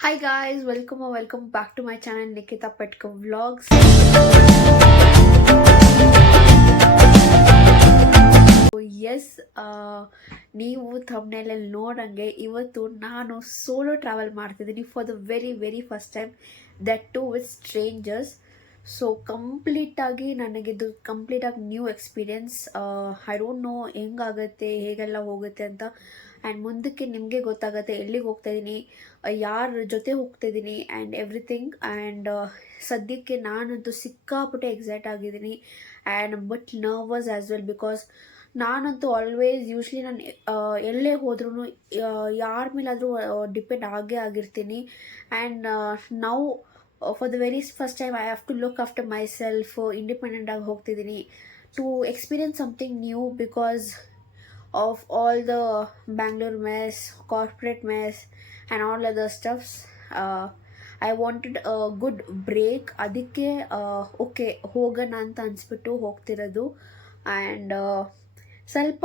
Hi guys, welcome back to my channel Nikita Petka Vlogs. Yes ನೀವು ಥಂಬ್ನೇಲಲ್ಲಿ ನೋಡಂಗೆ ಇವತ್ತು ನಾನು ಸೋಲೋ ಟ್ರಾವೆಲ್ ಮಾಡ್ತಿದ್ದೀನಿ for the very first time, that too with strangers. So ಕಂಪ್ಲೀಟಾಗಿ ನನಗಿದು ಕಂಪ್ಲೀಟಾಗಿ new experience. I don't know ಹೆಂಗಾಗುತ್ತೆ, ಹೇಗೆಲ್ಲ ಹೋಗುತ್ತೆ ಅಂತ. ಆ್ಯಂಡ್ ಮುಂದಕ್ಕೆ ನಿಮಗೆ ಗೊತ್ತಾಗುತ್ತೆ ಎಲ್ಲಿಗೆ ಹೋಗ್ತಾಯಿದ್ದೀನಿ, ಯಾರ ಜೊತೆ ಹೋಗ್ತಾಯಿದ್ದೀನಿ ಆ್ಯಂಡ್ ಎವ್ರಿಥಿಂಗ್. ಆ್ಯಂಡ್ ಸದ್ಯಕ್ಕೆ ನಾನಂತೂ ಸಿಕ್ಕಾಪಟ್ಟೆ ಎಕ್ಸೈಟ್ ಆಗಿದ್ದೀನಿ and but nervous as well, because ನಾನಂತೂ ಆಲ್ವೇಸ್ ಯೂಶ್ವಲಿ ನಾನು ಎಲ್ಲೇ ಹೋದ್ರೂ ಯಾರ ಮೇಲಾದರೂ ಡಿಪೆಂಡ್ ಆಗೇ ಆಗಿರ್ತೀನಿ. ಆ್ಯಂಡ್ ನಾವು for the very first time I have to look after myself, ಇಂಡಿಪೆಂಡೆಂಟಾಗಿ ಹೋಗ್ತಿದ್ದೀನಿ to experience something new because of all the Bangalore mess, corporate mess and all other stuffs. I wanted a good break. ಅದಕ್ಕೆ okay ಹೋಗೋಣ ಅಂತ ಅನಿಸ್ಬಿಟ್ಟು ಹೋಗ್ತಿರೋದು. And ಸ್ವಲ್ಪ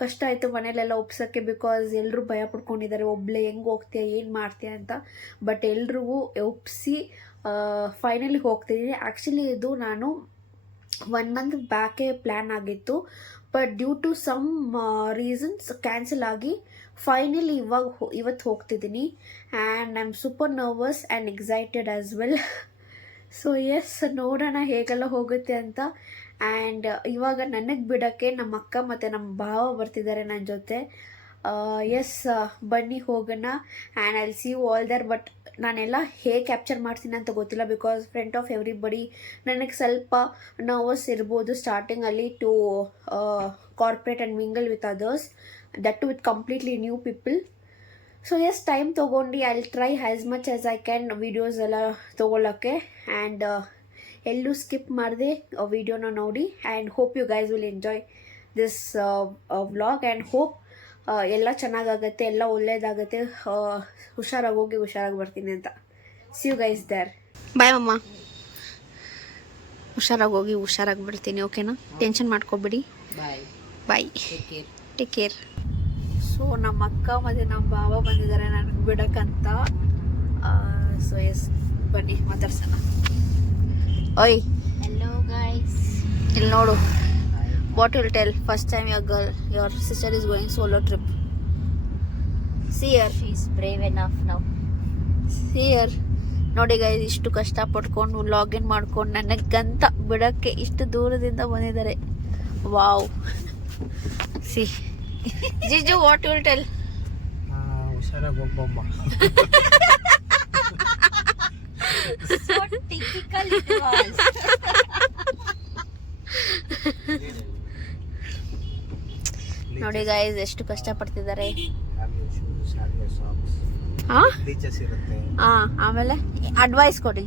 ಕಷ್ಟ ಆಯಿತು ಮನೇಲೆಲ್ಲ ಒಪ್ಸೋಕ್ಕೆ, because ಎಲ್ಲರೂ ಭಯ ಪಡ್ಕೊಂಡಿದ್ದಾರೆ, ಒಬ್ಬಳೇ ಹೆಂಗೆ ಹೋಗ್ತೀಯ, ಏನು ಮಾಡ್ತೀಯ ಅಂತ. ಬಟ್ ಎಲ್ರಿಗೂ ಒಪ್ಪಿಸಿ ಫೈನಲಿ ಹೋಗ್ತಿದ್ದೀನಿ. ಆ್ಯಕ್ಚುಲಿ ಇದು ನಾನು 1 ಮಂತ್ ಬ್ಯಾಕೇ ಪ್ಲ್ಯಾನ್ ಆಗಿತ್ತು, but due to some reasons cancel ಆಗಿ ಫೈನಲಿ ಇವತ್ತು ಹೋಗ್ತಿದ್ದೀನಿ. And I am super nervous and excited as well. So yes, ನೋಡೋಣ ಹೇಗೆಲ್ಲ ಹೋಗುತ್ತೆ ಅಂತ. ಆ್ಯಂಡ್ ಇವಾಗ ನನಗೆ ಬಿಡೋಕ್ಕೆ ನಮ್ಮ ಅಕ್ಕ ಮತ್ತು ನಮ್ಮ ಭಾವ ಬರ್ತಿದ್ದಾರೆ ನನ್ನ ಜೊತೆ. ಎಸ್, ಬನ್ನಿ ಹೋಗೋಣ. And I will see you all there. But ನಾನೆಲ್ಲ ಹೇಗೆ ಕ್ಯಾಪ್ಚರ್ ಮಾಡ್ತೀನಿ ಅಂತ ಗೊತ್ತಿಲ್ಲ, ಬಿಕಾಸ್ ಫ್ರಂಟ್ ಆಫ್ ಎವ್ರಿಬಡಿ ನನಗೆ ಸ್ವಲ್ಪ ನರ್ವಸ್ ಇರ್ಬೋದು ಸ್ಟಾರ್ಟಿಂಗಲ್ಲಿ to corporate and mingle with others, that too with completely new people. So yes, time ತೊಗೊಂಡು I will try as much as I can videos ಎಲ್ಲ ತೊಗೊಳ್ಳೋಕ್ಕೆ. ಆ್ಯಂಡ್ ಎಲ್ಲೂ ಸ್ಕಿಪ್ ಮಾಡಿದೆ ವಿಡಿಯೋನ ನೋಡಿ. And hope you guys will enjoy this vlog. And hope ಎಲ್ಲ ಚೆನ್ನಾಗಾಗುತ್ತೆ, ಎಲ್ಲ ಒಳ್ಳೇದಾಗುತ್ತೆ. ಹುಷಾರಾಗಿ ಹೋಗಿ ಹುಷಾರಾಗಿ ಬರ್ತೀನಿ ಅಂತ. See you guys there. Bye ಮಮ್ಮ. ಹುಷಾರಾಗಿ ಹೋಗಿ ಹುಷಾರಾಗಿ ಬರ್ತೀನಿ, ಓಕೆನಾ? ಟೆನ್ಷನ್ ಮಾಡ್ಕೊಬೇಡಿ. ಬಾಯ್, ಟೇಕ್ ಕೇರ್. ಸೊ ನಮ್ಮ ಅಕ್ಕ ಮತ್ತು ನಮ್ಮ ಭಾವ ಬಂದಿದ್ದಾರೆ ನನಗೆ ಬಿಡೋಕ್ಕಂತ. ಸೊ ಎಸ್, ಬನ್ನಿ ಮಾತಾಡ್ಸೋಣ. ಓಯ್, Hello guys. ಇಲ್ಲಿ ನೋಡು. What will tell first time your sister is going solo trip? See her. She's brave enough now. See her. ನೋಡಿ ಗೈಸ್, ಇಷ್ಟು ಕಷ್ಟಪಟ್ಕೊಂಡು ಲಾಗಿನ್ ಮಾಡ್ಕೊಂಡು ನನಗಂತ ಬಿಡೋಕ್ಕೆ ಇಷ್ಟು ದೂರದಿಂದ ಬಂದಿದ್ದಾರೆ. Wow. See jiju, what will tell? ಹುಷಾರಾಗಿ ಹೋಗ್ಬಮ್ಮ. So typical it was. ನೋಡಿ ಗೈಸ್, ಎಷ್ಟು ಕಷ್ಟಪಡ್ತಿದ್ದಾರೆ. ಆಮೇಲೆ ಅಡ್ವೈಸ್ ಕೊಡಿ.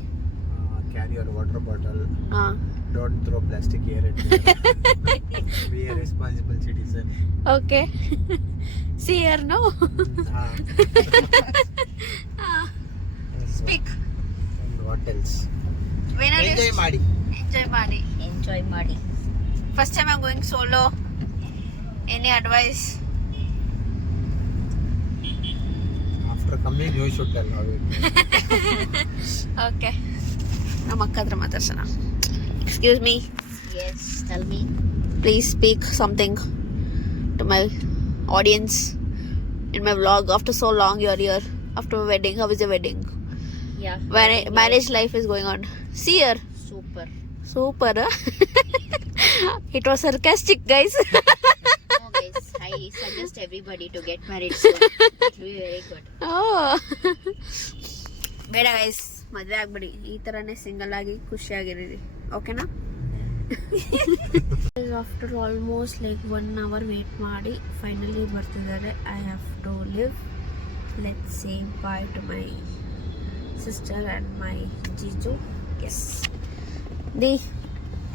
Carry your water bottle. ಹಾಂ, don't throw plastic here. Be a responsible citizen. Okay. See here no. Speak. What else? Enjoy ಮಾಡಿ. Enjoy ಮಾಡಿ. First time I'm going solo. Any advice? After coming you should tell how it. Okay. ನಮ್ಮ ಅಕ್ಕ ಹತ್ರ ಮಾತಾಡ್ಸೋಣ. Excuse me. Yes, tell me. Please speak something to my audience in my vlog. After so long you're here. After a wedding, how is your wedding? Yeah. Marriage life is going on. See her. Super. Huh? It was sarcastic, guys. No guys, I suggest everybody to get married soon. It will be very good. Oh. ಬೇಡ guys, ಮದುವೆ ಆಗ್ಬಿಡಿ. ಈ ಥರನೇ single ಆಗಿ ಖುಷಿಯಾಗಿರಿ, ಓಕೆನಾ? After almost like 1 hour wait ಮಾಡಿ finally ಬರ್ತಿದ್ದಾರೆ. I have to leave. Let's say bye to my sister and my jiju. Yes the.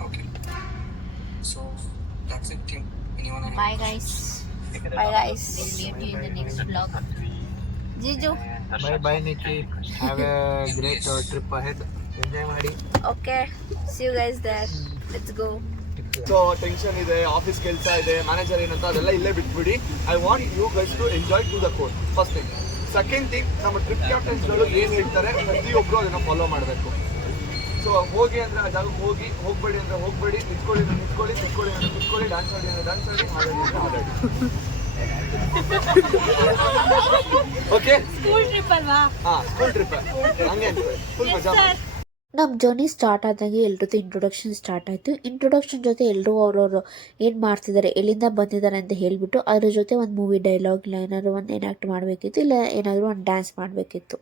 Okay. So that's it, team. Anyone? Bye guys. Bye guys. We'll meet you in the next vlog. ಜಿಜು. Bye Nikki. Have a great trip ahead. Enjoy ಮಾಡಿ. Okay. See you guys there. Let's go. So tension ಇದೆ, office ಕೆಲಸ ಇದೆ, manager ಏನಂತ ಅದೆಲ್ಲ ಇಲ್ಲೇ ಬಿಟ್ಬಿಡಿ. I want you guys to enjoy to the core first thing. Second thing, ನಮ್ಮ trip ಕ್ಯಾಪ್ಟನ್ಸ್ಗಳು ಏನು ಹೇಳ್ತಾರೆ ಪ್ರತಿಯೊಬ್ಬರು ಅದನ್ನು ಫಾಲೋ ಮಾಡಬೇಕು. ಸೊ ಹೋಗಿ ಅಂದರೆ ಆ ಜಾಗಕ್ಕೆ ಹೋಗಬೇಡಿ ಅಂದರೆ ಹೋಗಬೇಡಿ, ನಿಂತ್ಕೊಳ್ಳಿ ಅಂದರೆ ನಿಂತ್ಕೊಳ್ಳಿ, ಡ್ಯಾನ್ಸ್ ಆಡಿ ಅಂದರೆ ಡ್ಯಾನ್ಸ್ ಆಡಿ, ಹಾಡಾಡಿ ಅಂದರೆ ಹಾಡಾಡಿ. ಓಕೆ, ಸ್ಕೂಲ್ ಟ್ರಿಪ್ ಅಲ್ವಾ? ಸ್ಕೂಲ್ ಟ್ರಿಪ್ ಹಂಗೆ ಫುಲ್ ಮಜಾ ಮಾಡಿ. ನಮ್ಮ ಜರ್ನಿ ಸ್ಟಾರ್ಟ್ ಆದಾಗೆ ಎಲ್ರದ್ದು ಇಂಟ್ರೊಡಕ್ಷನ್ ಸ್ಟಾರ್ಟ್ ಆಯಿತು. ಇಂಟ್ರೊಡಕ್ಷನ್ ಜೊತೆ ಎಲ್ಲರೂ ಅವ್ರವ್ರು ಏನು ಮಾಡ್ತಿದ್ದಾರೆ, ಎಲ್ಲಿಂದ ಬಂದಿದ್ದಾರೆ ಅಂತ ಹೇಳಿಬಿಟ್ಟು ಅದ್ರ ಜೊತೆ ಒಂದು ಮೂವಿ ಡೈಲಾಗ್ ಇಲ್ಲ ಏನಾದರೂ ಒಂದು ಎನಾಕ್ಟ್ ಮಾಡಬೇಕಿತ್ತು, ಇಲ್ಲ ಏನಾದರೂ ಒಂದು ಡ್ಯಾನ್ಸ್ ಮಾಡಬೇಕಿತ್ತು.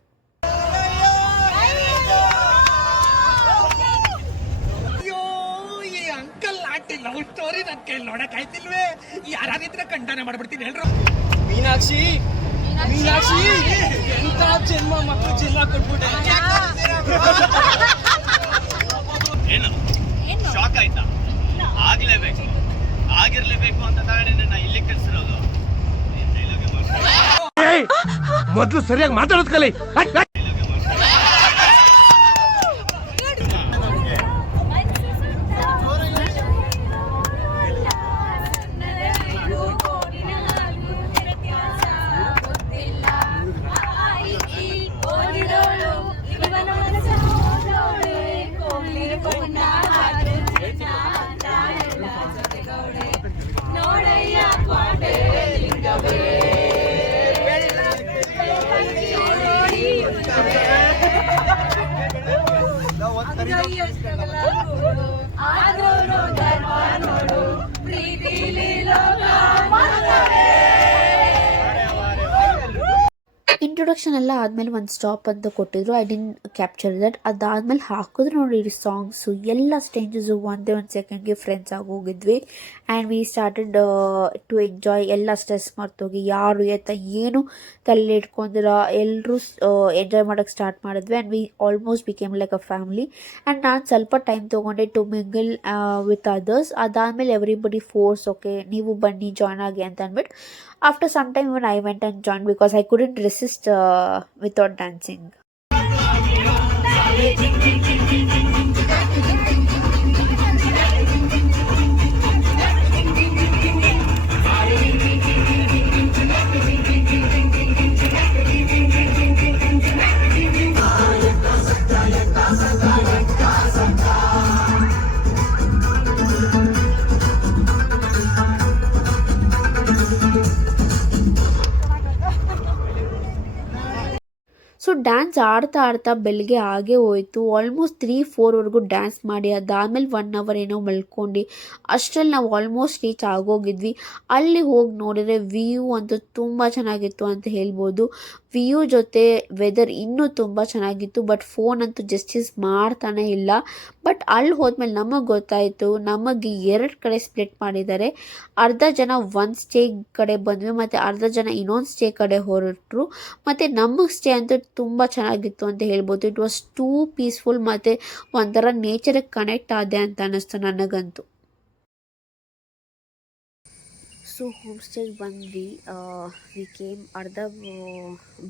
ಲವ್ ಸ್ಟೋರಿ ನನ್ನ ಕೈ ನೋಡಕ್ ಆಯ್ತಿಲ್ವೇ? ಯಾರಾದಿದ್ರೆ ಕಂಡನ ಮಾಡ್ಬಿಡ್ತೀನಿ ಹೇಳ್ರು. ಮೀನಾಕ್ಷಿ ಎಂತ ಜನ್ಮ ಮಕ್ಕಳು ಜಿಲ್ಲಾ ಕೊಟ್ಬಿಟ್ಟೆ. ಏನು ಶಾಕ್ ಆಯ್ತಾ? ಆಗಿರ್ಲೇಬೇಕು ಅಂತ ತಾನೇ ನಾ ಇಲ್ಲಿ ಕಳ್ಸಿರೋದು. ಮೊದ್ಲು ಸರಿಯಾಗಿ ಮಾತಾಡೋದ್ ಕಲಿ. ಇಂಟ್ರೊಡಕ್ಷನ್ ಎಲ್ಲ ಆದಮೇಲೆ ಒಂದು ಸ್ಟಾಪ್ ಅಂತ ಕೊಟ್ಟಿದ್ರು. I didn't capture that. ಅದಾದಮೇಲೆ ಹಾಕಿದ್ರು ನೋಡಿ ಸಾಂಗ್ಸು, ಎಲ್ಲ ಸ್ಟೇಂಜಸ್ಸು ಒಂದೇ ಒಂದು ಸೆಕೆಂಡ್ಗೆ ಫ್ರೆಂಡ್ಸ್ ಆಗಿ ಹೋಗಿದ್ವಿ. And we started to enjoy. ಎಲ್ಲ ಸ್ಟ್ರೆಸ್ ಮರ್ತೋಗಿ ಯಾರು ಏನು ತಲೆ ಇಟ್ಕೊಂಡಿರ ಎಲ್ಲರೂ ಎಂಜಾಯ್ ಮಾಡೋಕ್ಕೆ ಸ್ಟಾರ್ಟ್ ಮಾಡಿದ್ವಿ. And we almost became like a family. And ನಾನು ಸ್ವಲ್ಪ ಟೈಮ್ ತೊಗೊಂಡೆ ಟು ಮಿಂಗಲ್ ವಿತ್ ಅದರ್ಸ್. ಅದಾದಮೇಲೆ ಎವ್ರಿಬಡಿ ಫೋರ್ಸ್, ಓಕೆ ನೀವು ಬನ್ನಿ ಜಾಯ್ನ್ ಆಗಿ ಅಂತ ಅಂದ್ಬಿಟ್ಟು after some time when I went and joined because I couldn't resist without dancing. So dance ಆಡ್ತಾ ಬೆಳಗ್ಗೆ ಆಗೇ ಹೋಯಿತು. ಆಲ್ಮೋಸ್ಟ್ 3-4ವರೆಗೂ ಡ್ಯಾನ್ಸ್ ಮಾಡಿ ಅದಾದಮೇಲೆ 1 ಅವರ್ ಏನೋ ಮಲ್ಕೊಂಡು ಅಷ್ಟರಲ್ಲಿ ನಾವು ಆಲ್ಮೋಸ್ಟ್ ರೀಚ್ ಆಗೋಗಿದ್ವಿ. ಅಲ್ಲಿ ಹೋಗಿ ನೋಡಿದರೆ ವ್ಯೂ ಅಂತೂ ತುಂಬ ಚೆನ್ನಾಗಿತ್ತು ಅಂತ ಹೇಳ್ಬೋದು. ವ್ಯೂ ಜೊತೆ ವೆದರ್ ಇನ್ನೂ ತುಂಬ ಚೆನ್ನಾಗಿತ್ತು. ಬಟ್ ಫೋನ್ ಅಂತೂ ಜಸ್ಟಿಸ್ ಮಾಡ್ತಾನೆ ಇಲ್ಲ. ಬಟ್ ಅಲ್ಲಿ ಹೋದ್ಮೇಲೆ ನಮಗೆ ಗೊತ್ತಾಯಿತು, ನಮಗೆ 2 ಕಡೆ ಸ್ಪ್ಲಿಟ್ ಮಾಡಿದ್ದಾರೆ. ಅರ್ಧ ಜನ ಒಂದು ಸ್ಟೇ ಕಡೆ ಬಂದ್ವಿ ಮತ್ತು ಅರ್ಧ ಜನ ಇನ್ನೊಂದು ಸ್ಟೇ ಕಡೆ ಹೊರಟರು. ಮತ್ತು ನಮಗೆ ಸ್ಟೇ ಅಂತೂ ತುಂಬ ಚೆನ್ನಾಗಿತ್ತು ಅಂತ ಹೇಳ್ಬೋದು. ಇಟ್ ವಾಸ್ ಟೂ ಪೀಸ್ಫುಲ್ ಮತ್ತು ಒಂಥರ ನೇಚರಿಗೆ ಕನೆಕ್ಟ್ ಆದೆ ಅಂತ ಅನ್ನಿಸ್ತು ನನಗಂತೂ. ಸೊ ಹೋಮ್ ಸ್ಟೇಗೆ ಬಂದ್ವಿ. ವಿ ಕೇಮ್ ಅರ್ಧ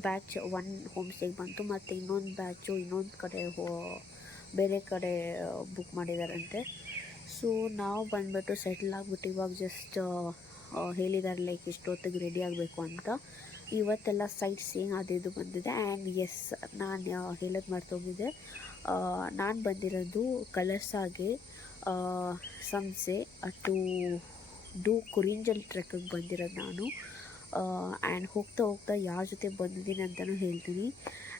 ಬ್ಯಾಚ್ ಒಂದು ಹೋಮ್ ಸ್ಟೇಗೆ ಬಂತು ಮತ್ತು ಇನ್ನೊಂದು ಬ್ಯಾಚು ಇನ್ನೊಂದು ಕಡೆ ಬೇರೆ ಕಡೆ ಬುಕ್ ಮಾಡಿದಾರಂತೆ. ಸೊ ನಾವು ಬಂದುಬಿಟ್ಟು ಸೆಟ್ಲ್ ಆಗಿಬಿಟ್ಟು ಇವಾಗ ಜಸ್ಟ್ ಹೇಳಿದ್ದಾರೆ ಲೈಕ್ ಇಷ್ಟೊತ್ತಿಗೆ ರೆಡಿ ಆಗಬೇಕು ಅಂತ. ಇವತ್ತೆಲ್ಲ ಸೈಟ್ ಸೀಯಿಂಗ್ ಅದು ಬಂದಿದೆ. ಆ್ಯಂಡ್ ಎಸ್, ನಾನು ಹೇಳೋದು ಮರ್ತೋಗಿದ್ದೆ. ನಾನು ಬಂದಿರೋದು ಕಲರ್ಸಾಗೆ ಸಂಸೆ ಟು ಡೂ ಕುರಿಂಜಲ್ ಟ್ರೆಕ್ಕಿಗೆ ಬಂದಿರೋದು ನಾನು. ಆ್ಯಂಡ್ ಹೋಗ್ತಾ ಯಾರ ಜೊತೆ ಬಂದಿದ್ದೀನಿ ಅಂತಲೂ ಹೇಳ್ತೀನಿ.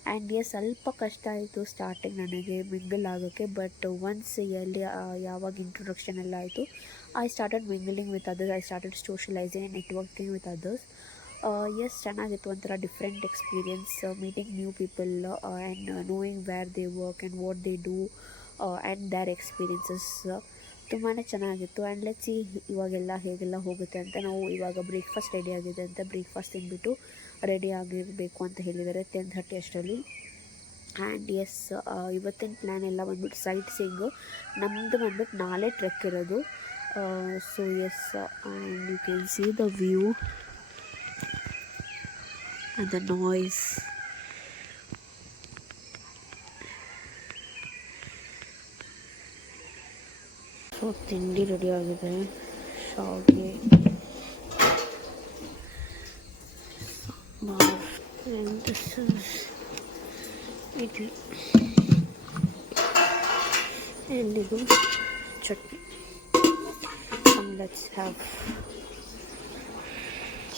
ಆ್ಯಂಡ್ ಎಸ್, ಸ್ವಲ್ಪ ಕಷ್ಟ ಆಯಿತು ಸ್ಟಾರ್ಟಿಂಗ್ ನನಗೆ ಮಿಂಗಲ್ ಆಗೋಕ್ಕೆ. ಬಟ್ ಒನ್ಸ್ ಎಲ್ಲಿ ಯಾವಾಗ ಇಂಟ್ರೊಡಕ್ಷನ್ ಎಲ್ಲ ಆಯಿತು, I started mingling with others, I started socialising networking with others. Yes, ಚೆನ್ನಾಗಿತ್ತು. ಒಂಥರ different experience, meeting new people and knowing where they work and what they do and their experiences ತುಂಬಾ ಚೆನ್ನಾಗಿತ್ತು. And let's see ಇವಾಗೆಲ್ಲ ಹೇಗೆಲ್ಲ ಹೋಗುತ್ತೆ ಅಂತ. ನಾವು ಇವಾಗ ಬ್ರೇಕ್ಫಾಸ್ಟ್ ರೆಡಿ ಆಗಿದೆ ಅಂತ ಬ್ರೇಕ್ಫಾಸ್ಟ್ ತಿಂದ್ಬಿಟ್ಟು ರೆಡಿ ಆಗಿರಬೇಕು ಅಂತ ಹೇಳಿದ್ದಾರೆ 10:30 ಅಷ್ಟರಲ್ಲಿ. ಆ್ಯಂಡ್ ಎಸ್, ಇವತ್ತಿನ ಪ್ಲ್ಯಾನ್ ಎಲ್ಲ ಬಂದ್ಬಿಟ್ಟು ಸೈಟ್ ಸೀಯಿಂಗು. ನಮ್ಮದು ಬಂದ್ಬಿಟ್ಟು ನಾಳೆ ಟ್ರೆಕ್ ಇರೋದು. So yes, and you can see the view and the noise. So ತಿಂಡಿ ರೆಡಿ ಆಗಿದೆ. ಶಾವಿಗೆ, sambar and this is idli and ಇದು ಚಟ್ನಿ. Let's have.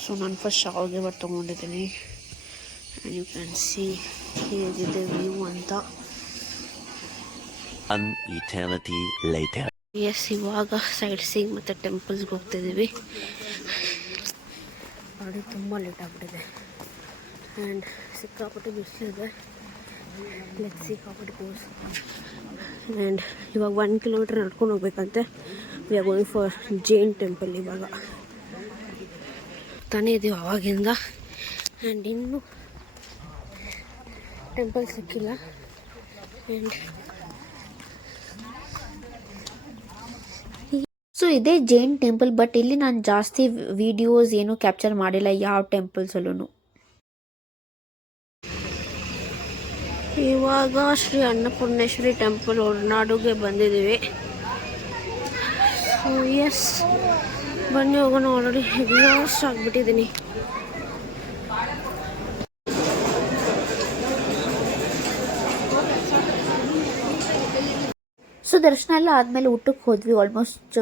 ಸೊ ನಾನು ಫಸ್ಟ್ ಶಾವಿಗೆ ಬರ್ ತೊಗೊಂಡಿದ್ದೀನಿ ಆ್ಯಂಡ್ ಯು ಕ್ಯಾನ್ ಸಿ ಹೇಗಿದೆ ವ್ಯೂ ಅಂತ. An eternity later. ಎಸ್, ಇವಾಗ ಸೈಡ್ ಸೀಯಿಂಗ್ ಮತ್ತು ಟೆಂಪಲ್ಸ್ಗೆ ಹೋಗ್ತಿದ್ದೀವಿ. ಆಲ್ರೆಡಿ ತುಂಬ ಲೇಟ್ ಆಗಿಬಿಟ್ಟಿದೆ ಆ್ಯಂಡ್ ಸಿಕ್ಕಾಪಟ್ಟೆ ಬಿಸಿಲಿದೆ. Let's see how it goes. And ಇವಾಗ 1 ಕಿಲೋಮೀಟರ್ ನಡ್ಕೊಂಡು ಹೋಗ್ಬೇಕಂತೆ. We are going for Jain temple. ಇವಾಗ ತಾನೇ ಇದೀವಿ ಆವಾಗಿಂದ ಆ್ಯಂಡ್ ಇನ್ನೂ ಟೆಂಪಲ್ ಸಿಕ್ಕಿಲ್ಲ. ಆ್ಯಂಡ್ ಸೊ ಇದೇ ಜೈನ್ ಟೆಂಪಲ್, ಬಟ್ ಇಲ್ಲಿ ನಾನು ಜಾಸ್ತಿ ವಿಡಿಯೋಸ್ ಏನು ಕ್ಯಾಪ್ಚರ್ ಮಾಡಿಲ್ಲ ಯಾವ ಟೆಂಪಲ್ಸಲ್ಲೂ. ಇವಾಗ ಶ್ರೀ ಅನ್ನಪೂರ್ಣೇಶ್ವರಿ ಟೆಂಪಲ್ ಹೊರನಾಡುಗೆ ಬಂದಿದ್ದೀವಿ. ಸೊ ಎಸ್, ಬನ್ನಿ ಹೋಗೋಣ. Already exhaust ಆಗಿಬಿಟ್ಟಿದ್ದೀನಿ. ಸೊ ದರ್ಶನ ಎಲ್ಲ ಆದಮೇಲೆ ಊಟಕ್ಕೆ ಹೋದ್ವಿ. ಆಲ್ಮೋಸ್ಟ್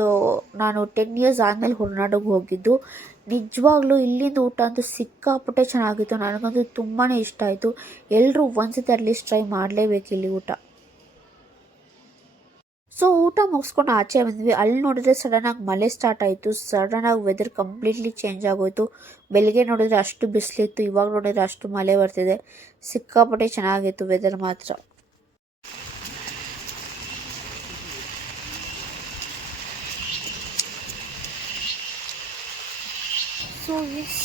ನಾನು 10 ಇಯರ್ಸ್ ಆದಮೇಲೆ ಹೊರನಾಡಿಗೆ ಹೋಗಿದ್ದು. ನಿಜವಾಗ್ಲೂ ಇಲ್ಲಿಂದ ಊಟ ಅಂತೂ ಸಿಕ್ಕಾಪಟ್ಟೆ ಚೆನ್ನಾಗಿತ್ತು. ನನಗಂತೂ ತುಂಬಾ ಇಷ್ಟ ಆಯಿತು. ಎಲ್ಲರೂ ಒಂದ್ಸತಿ ಅಟ್ಲೀಸ್ಟ್ ಟ್ರೈ ಮಾಡಲೇಬೇಕು ಇಲ್ಲಿ ಊಟ. ಸೊ ಊಟ ಮುಗಿಸ್ಕೊಂಡು ಆಚೆ ಬಂದ್ವಿ. ಅಲ್ಲಿ ನೋಡಿದ್ರೆ ಸಡನ್ನಾಗಿ ಮಳೆ ಸ್ಟಾರ್ಟ್ ಆಯಿತು. ಸಡನ್ನಾಗಿ ವೆದರ್ ಕಂಪ್ಲೀಟ್ಲಿ ಚೇಂಜ್ ಆಗೋಯಿತು. ಬೆಳಗ್ಗೆ ನೋಡಿದ್ರೆ ಅಷ್ಟು ಬಿಸಿಲಿತ್ತು, ಇವಾಗ ನೋಡಿದ್ರೆ ಅಷ್ಟು ಮಳೆ ಬರ್ತಿದೆ. ಸಿಕ್ಕಾಪಟ್ಟೆ ಚೆನ್ನಾಗಿತ್ತು ವೆದರ್ ಮಾತ್ರ. ಸೊ ಎಸ್,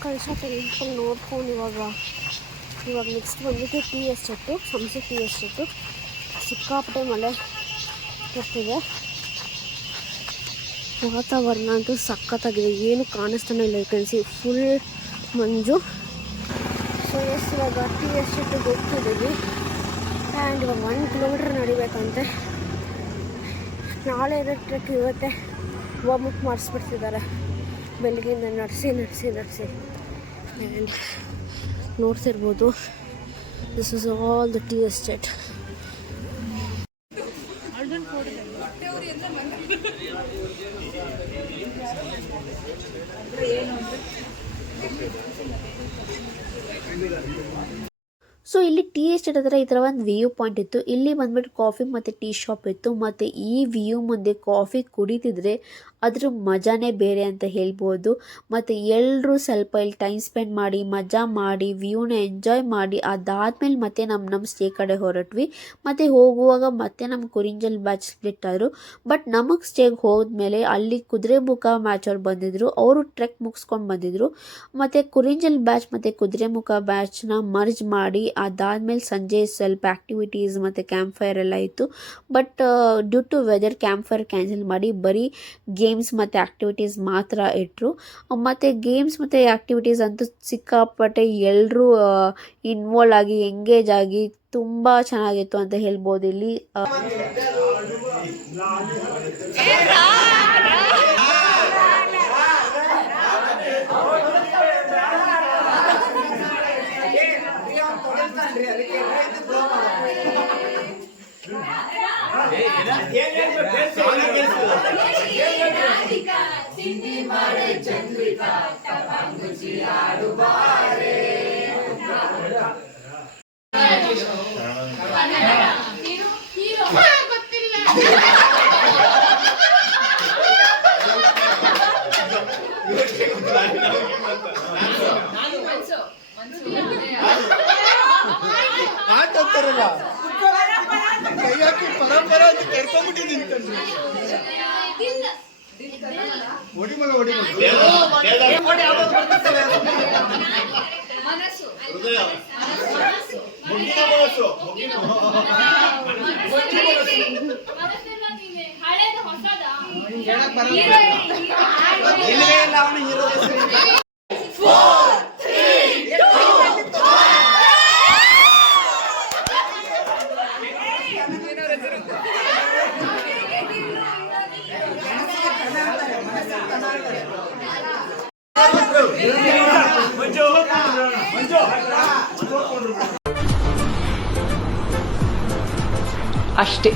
ಕಳಸ ಟೆಂಪಲ್ ನೋಡ್ಕೊಂಡು ಇವಾಗ ನೆಕ್ಸ್ಟ್ ಬಂದ್ಬಿಟ್ಟು ಟೀ ಎಸ್ಟೇಟು, ಸಂಸೆ ಟೀ ಎಸ್ಟೇಟು. ಸಿಕ್ಕಾಪಟ್ಟೆ ಮಳೆ ಬರ್ತಿದೆ. ವಾತಾವರಣ ಅಂತೂ ಸಖತ್ತಾಗಿದೆ, ಏನು ಕಾಣಿಸ್ತಾನೆ ಇಲ್ಲ. ಕನ್ಸಿ ಫುಲ್ ಮಂಜು. ಸೊ ಎಸ್, ಇವಾಗ ಟೀ ಎಸ್ಟೇಟಿಗೆ ಹೋಗ್ತಿದ್ದೀವಿ ಆ್ಯಂಡ್ ಇವಾಗ 1 ಕಿಲೋಮೀಟರ್ ನಡಿಬೇಕಂತೆ. ನಾಳೆ ಇರೋ ಟ್ರೆಕ್ ಇವತ್ತೇ ವಾರ್ಮಪ್ ಮಾಡಿಸ್ಬಿಡ್ತಿದ್ದಾರೆ. ಬೆಳಗ್ಗೆಯಿಂದ ನಡೆಸಿ ಆ್ಯಂಡ್ ನೋಡ್ತಿರ್ಬೋದು, this is all the tea estate. So ಇಲ್ಲಿ ಟೀ ಎಸ್ಟೇಟ್ ಹತ್ರ ಈ ಥರ ಒಂದು ವ್ಯೂ ಪಾಯಿಂಟ್ ಇತ್ತು. ಇಲ್ಲಿ ಬಂದ್ಬಿಟ್ಟು ಕಾಫಿ ಮತ್ತು ಟೀ ಶಾಪ್ ಇತ್ತು. ಮತ್ತು ಈ ವ್ಯೂ ಮುಂದೆ ಕಾಫಿ ಕುಡಿತಿದ್ರೆ ಅದ್ರ ಮಜಾನೇ ಬೇರೆ ಅಂತ ಹೇಳ್ಬೋದು. ಮತ್ತು ಎಲ್ಲರೂ ಸ್ವಲ್ಪ ಇಲ್ಲಿ ಟೈಮ್ ಸ್ಪೆಂಡ್ ಮಾಡಿ ಮಜಾ ಮಾಡಿ ವ್ಯೂನ ಎಂಜಾಯ್ ಮಾಡಿ ಅದಾದಮೇಲೆ ಮತ್ತೆ ನಮ್ಮ ಸ್ಟೇ ಕಡೆ ಹೊರಟ್ವಿ. ಮತ್ತು ಹೋಗುವಾಗ ಮತ್ತೆ ನಮ್ಮ ಕುರಿಂಜಲ್ ಬ್ಯಾಚ್ ಸ್ಪ್ಲಿಟ್ ಆದರು. ಬಟ್ ನಮಗೆ ಸ್ಟೇಗೆ ಹೋದ್ಮೇಲೆ ಅಲ್ಲಿ ಕುದುರೆಮುಖ ಮ್ಯಾಚ್ ಅವ್ರು ಬಂದಿದ್ದರು. ಅವರು ಟ್ರೆಕ್ ಮುಗಿಸ್ಕೊಂಡು ಬಂದಿದ್ದರು. ಮತ್ತು ಕುರಿಂಜಲ್ ಬ್ಯಾಚ್ ಮತ್ತು ಕುದುರೆಮುಖ ಬ್ಯಾಚ್ನ ಮರ್ಜ್ ಮಾಡಿ ಅದಾದಮೇಲೆ ಸಂಜೆ ಸ್ವಲ್ಪ ಆ್ಯಕ್ಟಿವಿಟೀಸ್ ಮತ್ತು ಕ್ಯಾಂಪ್ ಫೈರ್ ಎಲ್ಲ ಇತ್ತು. But due to weather campfire cancel ಮಾಡಿ ಬರೀ ಗೇಮ್ಸ್ ಮತ್ತು ಆ್ಯಕ್ಟಿವಿಟೀಸ್ ಮಾತ್ರ ಇಟ್ಟರು. ಮತ್ತು ಗೇಮ್ಸ್ ಮತ್ತು ಆ್ಯಕ್ಟಿವಿಟೀಸ್ ಅಂತೂ ಸಿಕ್ಕಾಪಟ್ಟೆ ಎಲ್ಲರೂ ಇನ್ವಾಲ್ವ್ ಆಗಿ ಎಂಗೇಜ್ ಆಗಿ ತುಂಬ ಚೆನ್ನಾಗಿತ್ತು ಅಂತ ಹೇಳ್ಬೋದು. ಇಲ್ಲಿ ಮಂಜು ಅಷ್ಟೇ.